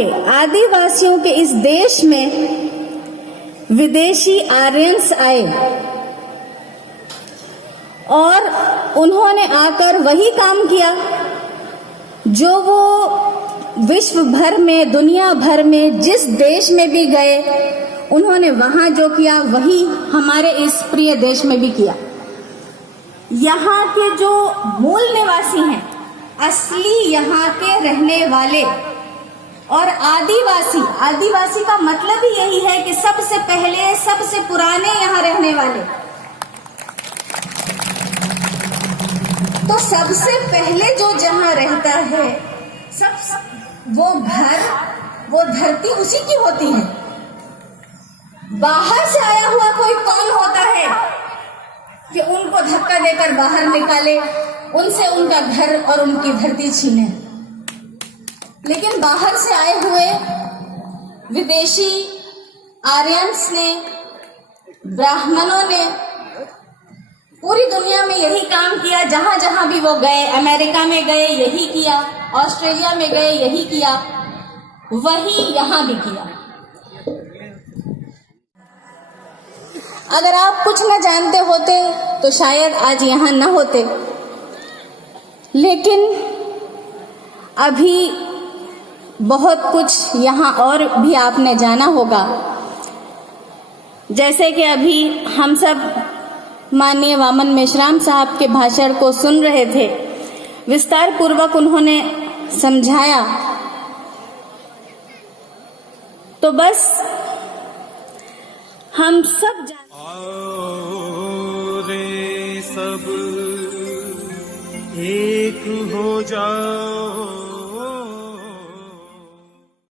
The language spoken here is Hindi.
के आदिवासियों के इस देश में विदेशी आर्यंस आए और उन्होंने आकर वही काम किया जो वो विश्व भर में, दुनिया भर में जिस देश में भी गए उन्होंने वहां जो किया वही हमारे इस प्रिय देश में भी किया। यहाँ के जो मूल निवासी हैं, असली यहाँ के रहने वाले और आदिवासी, आदिवासी का मतलब ही यही है कि सबसे पहले, सबसे पुराने यहाँ रहने वाले। तो सबसे पहले जो जहाँ रहता है, सब वो घर, वो धरती उसी की होती है। बाहर से आया हुआ कोई कौन होता है कि उनको धक्का देकर बाहर निकाले, उनसे उनका घर और उनकी धरती छीने। लेकिन बाहर से आए हुए विदेशी आर्यंस ने, ब्राह्मणों ने पूरी दुनिया में यही काम किया। जहां जहां भी वो गए, अमेरिका में गए यही किया, ऑस्ट्रेलिया में गए यही किया, वही यहां भी किया। अगर आप कुछ न जानते होते तो शायद आज यहां न होते, लेकिन अभी बहुत कुछ यहाँ और भी आपने जाना होगा। जैसे कि अभी हम सब माननीय वामन मेश्राम साहब के भाषण को सुन रहे थे, विस्तार पूर्वक उन्होंने समझाया। तो बस हम सब आओ रे सब एक हो जाओ।